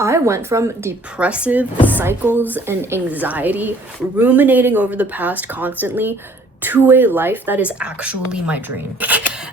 I went from depressive cycles and anxiety, ruminating over the past constantly, to a life that is actually my dream.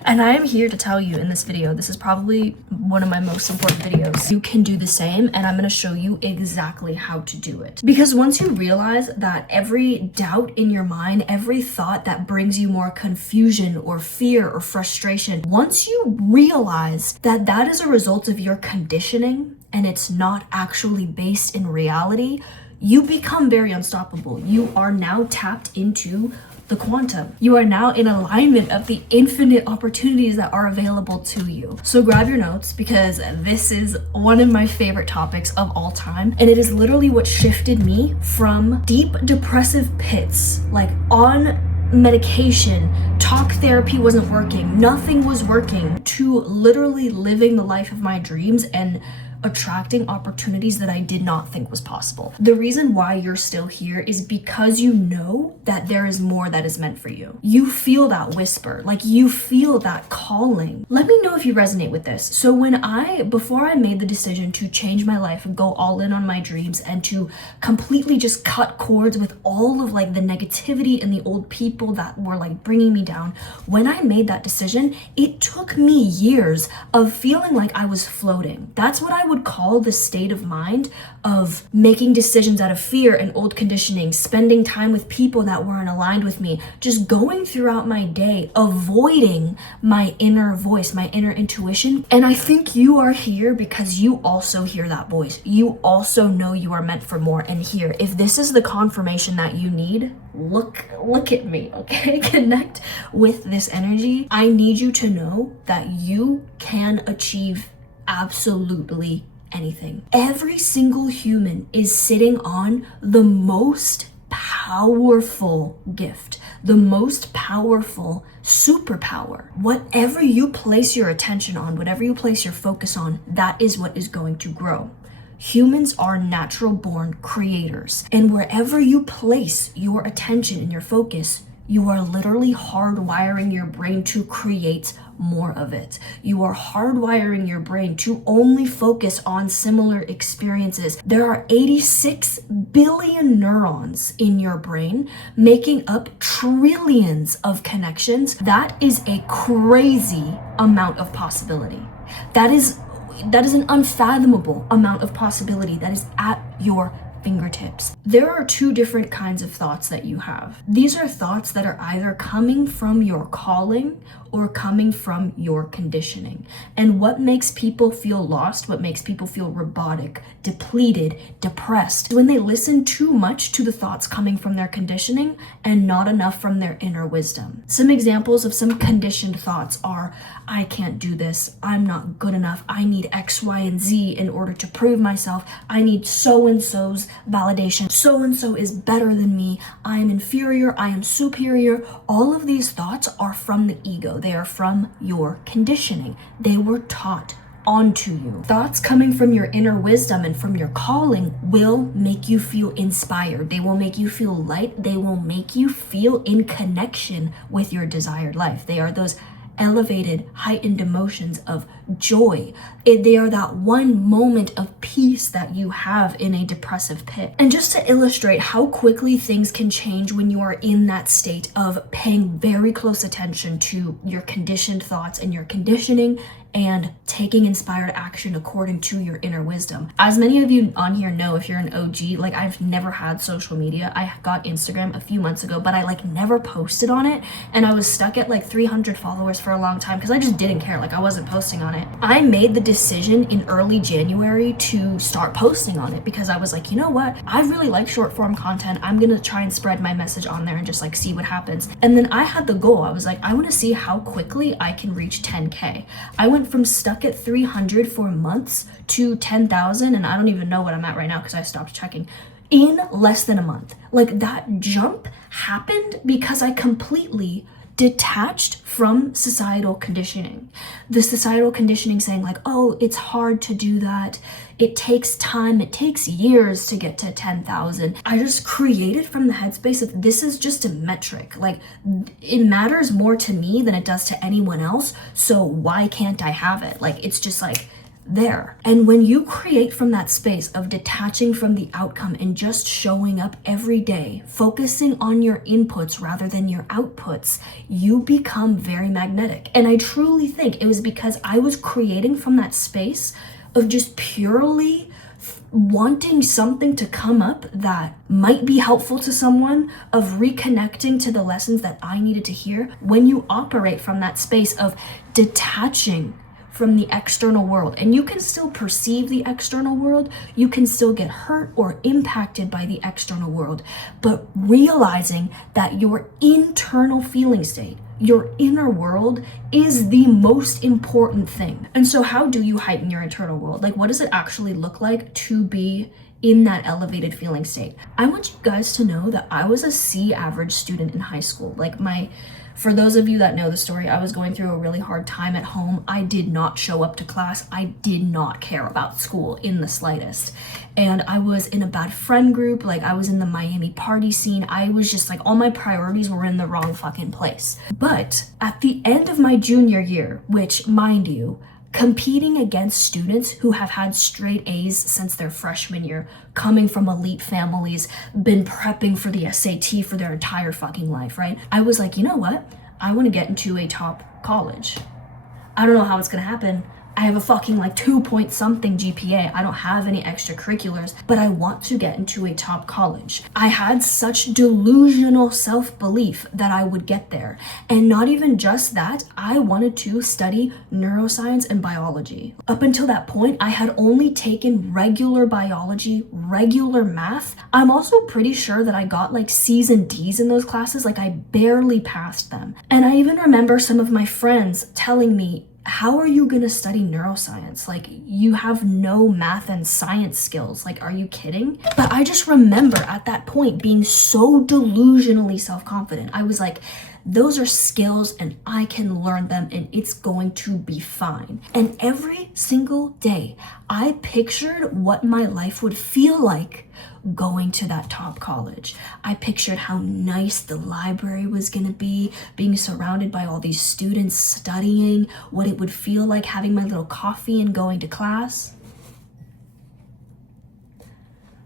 And I am here to tell you in this video, this is probably one of my most important videos. You can do the same, and I'm gonna show you exactly how to do it. Because once you realize that every doubt in your mind, every thought that brings you more confusion or fear or frustration, once you realize that that is a result of your conditioning and it's not actually based in reality, you become very unstoppable. You are now tapped into the quantum. You are now in alignment of the infinite opportunities that are available to you. So grab your notes, because this is one of my favorite topics of all time. And it is literally what shifted me from deep depressive pits, like on medication, talk therapy wasn't working, nothing was working, to literally living the life of my dreams and attracting opportunities that I did not think was possible. The reason why you're still here is because you know that there is more that is meant for you. You feel that whisper, like you feel that calling. Let me know if you resonate with this. So before I made the decision to change my life and go all in on my dreams and to completely just cut cords with all of like the negativity and the old people that were like bringing me down, when I made that decision, it took me years of feeling like I was floating. That's what I would call the state of mind of making decisions out of fear and old conditioning, spending time with people that weren't aligned with me, just going throughout my day, avoiding my inner voice, my inner intuition. And I think you are here because you also hear that voice. You also know you are meant for more. And here, if this is the confirmation that you need, look at me, okay? Connect with this energy. I need you to know that you can achieve absolutely anything. Every single human is sitting on the most powerful gift, the most powerful superpower. Whatever you place your attention on, whatever you place your focus on, that is what is going to grow. Humans are natural born creators, and wherever you place your attention and your focus, you are literally hardwiring your brain to create more of it. You are hardwiring your brain to only focus on similar experiences. There are 86 billion neurons in your brain, making up trillions of connections. That is a crazy amount of possibility. That is an unfathomable amount of possibility that is at your fingertips. There are two different kinds of thoughts that you have. These are thoughts that are either coming from your calling or coming from your conditioning. And what makes people feel lost, what makes people feel robotic, depleted, depressed, when they listen too much to the thoughts coming from their conditioning and not enough from their inner wisdom. Some examples of some conditioned thoughts are, I can't do this, I'm not good enough, I need X, Y, and Z in order to prove myself, I need so-and-so's validation, so-and-so is better than me, I am inferior, I am superior. All of these thoughts are from the ego. They are from your conditioning. They were taught onto you. Thoughts coming from your inner wisdom and from your calling will make you feel inspired. They will make you feel light. They will make you feel in connection with your desired life. They are those elevated, heightened emotions of joy. They are that one moment of peace that you have in a depressive pit. And just to illustrate how quickly things can change when you are in that state of paying very close attention to your conditioned thoughts and your conditioning and taking inspired action according to your inner wisdom. As many of you on here know, if you're an OG, like I've never had social media. I got Instagram a few months ago, but I like never posted on it. And I was stuck at like 300 followers for a long time because I just didn't care. Like I wasn't posting on it. I made the decision in early January to start posting on it because I was like, you know what? I really like short form content. I'm gonna try and spread my message on there and just like see what happens. And then I had the goal. I was like, I wanna see how quickly I can reach 10K. I went from stuck at 300 for months to 10,000, and I don't even know what I'm at right now because I stopped checking, in less than a month. Like that jump happened because I completely detached from societal conditioning. The societal conditioning saying like, oh, it's hard to do that. It takes time. It takes years to get to 10,000. I just created from the headspace of this is just a metric. Like it matters more to me than it does to anyone else. So why can't I have it? Like, it's just like, there. And when you create from that space of detaching from the outcome and just showing up every day, focusing on your inputs rather than your outputs, you become very magnetic. And I truly think it was because I was creating from that space of just purely wanting something to come up that might be helpful to someone, of reconnecting to the lessons that I needed to hear. When you operate from that space of detaching from the external world, and you can still perceive the external world, you can still get hurt or impacted by the external world, but realizing that your internal feeling state, your inner world, is the most important thing. And so how do you heighten your internal world? Like, what does it actually look like to be in that elevated feeling state? I want you guys to know that I was a C average student in high school. For those of you that know the story, I was going through a really hard time at home. I did not show up to class. I did not care about school in the slightest. And I was in a bad friend group. Like, I was in the Miami party scene. I was just like, all my priorities were in the wrong fucking place. But at the end of my junior year, which, mind you, competing against students who have had straight A's since their freshman year, coming from elite families, been prepping for the SAT for their entire fucking life, right? I was like, you know what? I want to get into a top college. I don't know how it's gonna happen. I have a fucking 2 point something GPA. I don't have any extracurriculars, but I want to get into a top college. I had such delusional self-belief that I would get there. And not even just that, I wanted to study neuroscience and biology. Up until that point, I had only taken regular biology, regular math. I'm also pretty sure that I got C's and D's in those classes. I barely passed them. And I even remember some of my friends telling me, how are you gonna study neuroscience? You have no math and science skills. Are you kidding? But I just remember at that point being so delusionally self-confident. I was like, those are skills and I can learn them and it's going to be fine. And every single day, I pictured what my life would feel like going to that top college. I pictured how nice the library was gonna be, being surrounded by all these students studying, what it would feel like having my little coffee and going to class.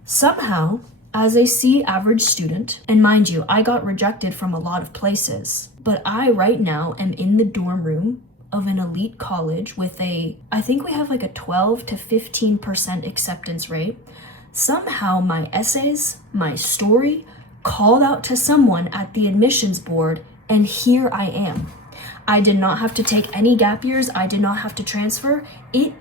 Somehow, as a C average student, and mind you, I got rejected from a lot of places, but I right now am in the dorm room of an elite college with I think we have a 12 to 15% acceptance rate. Somehow my essays, my story, called out to someone at the admissions board, and here I am. I did not have to take any gap years. I did not have to transfer. It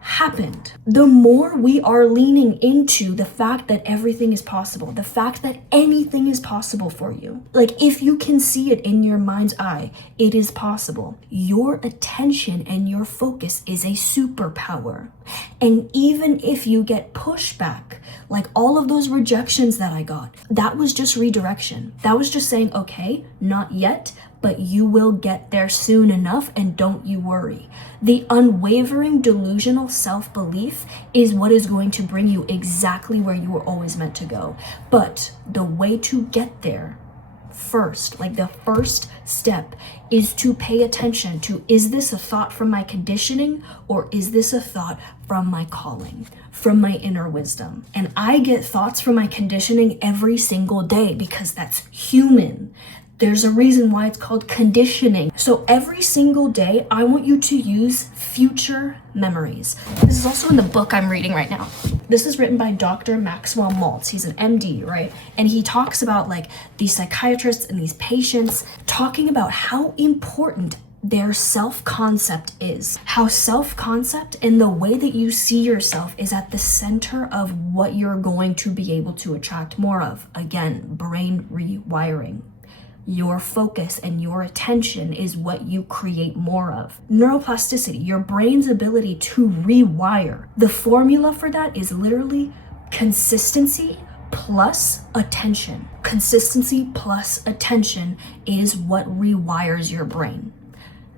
happened. The more we are leaning into the fact that everything is possible, the fact that anything is possible for you, if you can see it in your mind's eye, it is possible. Your attention and your focus is a superpower. And even if you get pushback, all of those rejections that I got, that was just redirection. That was just saying, okay, not yet, but you will get there soon enough, and don't you worry. The unwavering delusional self-belief is what is going to bring you exactly where you were always meant to go. But the way to get there first, the first step, is to pay attention to, is this a thought from my conditioning, or is this a thought from my calling, from my inner wisdom? And I get thoughts from my conditioning every single day because that's human. There's a reason why it's called conditioning. So every single day, I want you to use future memories. This is also in the book I'm reading right now. This is written by Dr. Maxwell Maltz. He's an MD, right? And he talks about these psychiatrists and these patients, talking about how important their self-concept is. How self-concept and the way that you see yourself is at the center of what you're going to be able to attract more of. Again, brain rewiring. Your focus and your attention is what you create more of. Neuroplasticity, your brain's ability to rewire. The formula for that is literally consistency plus attention. Consistency plus attention is what rewires your brain.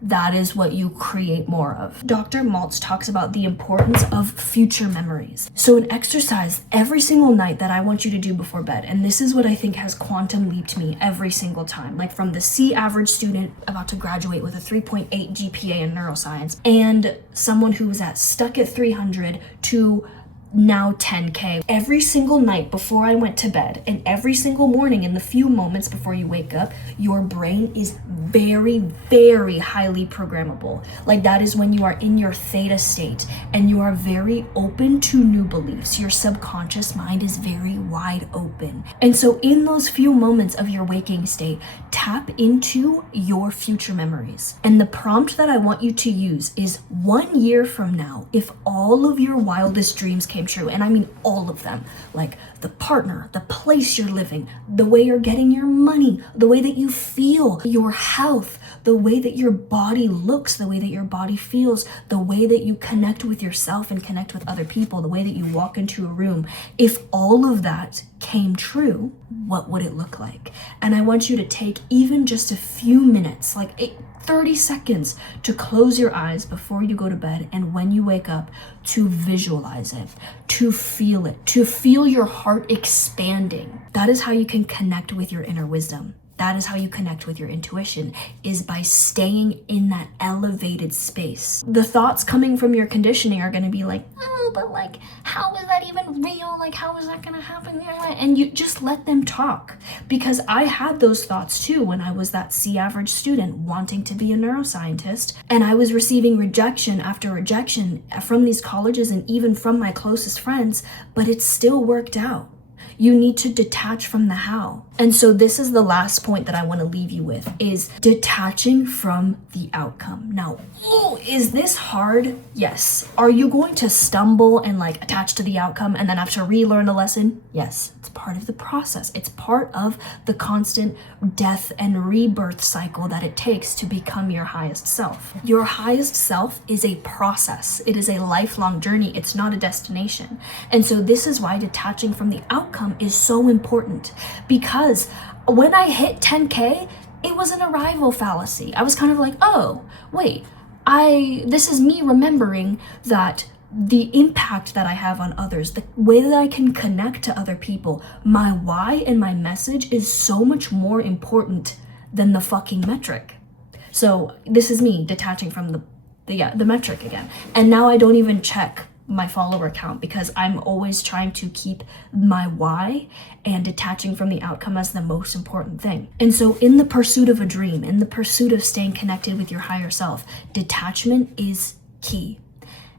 that is what you create more of. Dr. Maltz talks about the importance of future memories. So an exercise every single night that I want you to do before bed, and this is what I think has quantum leaped me every single time, like from the C average student about to graduate with a 3.8 GPA in neuroscience, and someone who was stuck at 300 to now 10K. Every single night before I went to bed and every single morning in the few moments before you wake up, your brain is very, very highly programmable. Like that is when you are in your theta state and you are very open to new beliefs. Your subconscious mind is very wide open. And so in those few moments of your waking state, tap into your future memories. And the prompt that I want you to use is 1 year from now, if all of your wildest dreams came true, and I mean all of them, like the partner, the place you're living, the way you're getting your money, the way that you feel, your health, the way that your body looks, the way that your body feels, the way that you connect with yourself and connect with other people, the way that you walk into a room. If all of that came true, what would it look like? And I want you to take even just a few minutes, like 30 seconds, to close your eyes before you go to bed, and when you wake up, to visualize it, to feel your heart expanding. That is how you can connect with your inner wisdom. That is how you connect with your intuition, is by staying in that elevated space. The thoughts coming from your conditioning are going to be like, oh, but like, how is that even real? Like, how is that going to happen? And you just let them talk. Because I had those thoughts too when I was that C average student wanting to be a neuroscientist. And I was receiving rejection after rejection from these colleges and even from my closest friends, but it still worked out. You need to detach from the how. And so this is the last point that I want to leave you with, is detaching from the outcome. Now, is this hard? Yes. Are you going to stumble and like attach to the outcome and then have to relearn the lesson? Yes. It's part of the process. It's part of the constant death and rebirth cycle that it takes to become your highest self. Your highest self is a process. It is a lifelong journey. It's not a destination. And so this is why detaching from the outcome is so important, because when I hit 10K, it was an arrival fallacy. I was kind of like, oh, wait, this is me remembering that the impact that I have on others, the way that I can connect to other people, my why and my message is so much more important than the fucking metric. So this is me detaching from the metric again. And now I don't even check my follower count, because I'm always trying to keep my why and detaching from the outcome as the most important thing. And so in the pursuit of a dream, in the pursuit of staying connected with your higher self, detachment is key.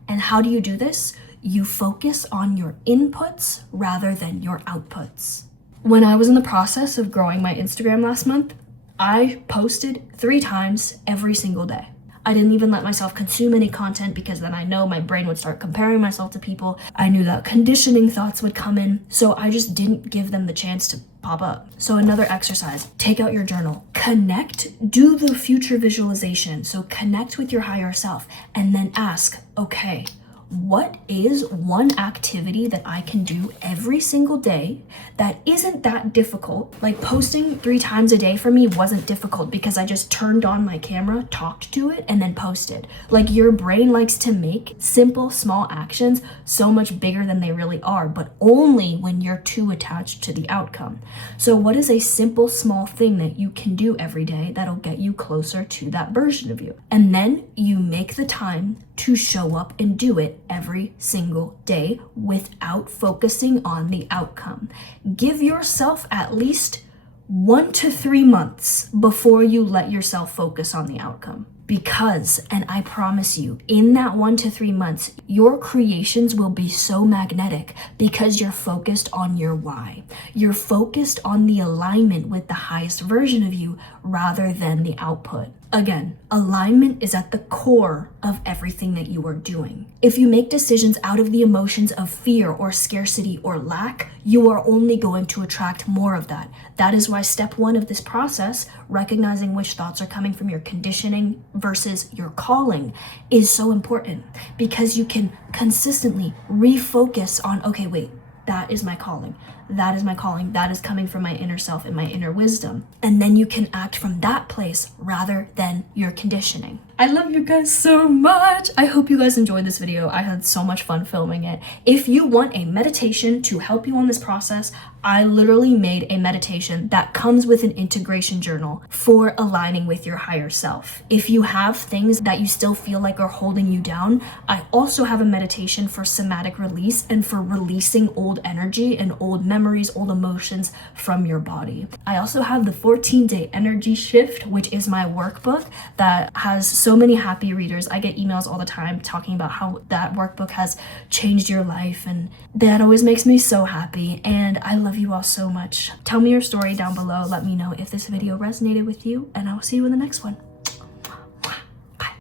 And how do you do this? You focus on your inputs rather than your outputs. When I was in the process of growing my Instagram last month, I posted 3 times every single day. I didn't even let myself consume any content, because then I know my brain would start comparing myself to people. I knew that conditioning thoughts would come in, so I just didn't give them the chance to pop up. So another exercise, take out your journal, connect, do the future visualization. So connect with your higher self and then ask, okay, what is one activity that I can do every single day that isn't that difficult? Like posting 3 times a day for me wasn't difficult, because I just turned on my camera, talked to it, and then posted. Like your brain likes to make simple, small actions so much bigger than they really are, but only when you're too attached to the outcome. So what is a simple, small thing that you can do every day that'll get you closer to that version of you? And then you make the time to show up and do it every single day without focusing on the outcome. Give yourself at least 1 to 3 months before you let yourself focus on the outcome. Because, and I promise you, in that 1 to 3 months, your creations will be so magnetic, because you're focused on your why. You're focused on the alignment with the highest version of you rather than the output. Again, alignment is at the core of everything that you are doing. If you make decisions out of the emotions of fear or scarcity or lack, you are only going to attract more of that. That is why step 1 of this process, recognizing which thoughts are coming from your conditioning versus your calling, is so important, because you can consistently refocus on, okay, wait, that is my calling. That is my calling. That is coming from my inner self and my inner wisdom. And then you can act from that place rather than your conditioning. I love you guys so much. I hope you guys enjoyed this video. I had so much fun filming it. If you want a meditation to help you on this process, I literally made a meditation that comes with an integration journal for aligning with your higher self. If you have things that you still feel like are holding you down, I also have a meditation for somatic release and for releasing old energy and old memories, old emotions from your body. I also have the 14-day energy shift, which is my workbook that has so many happy readers. I get emails all the time talking about how that workbook has changed your life, and that always makes me so happy. And I love you all so much. Tell me your story down below. Let me know if this video resonated with you, and I'll see you in the next one.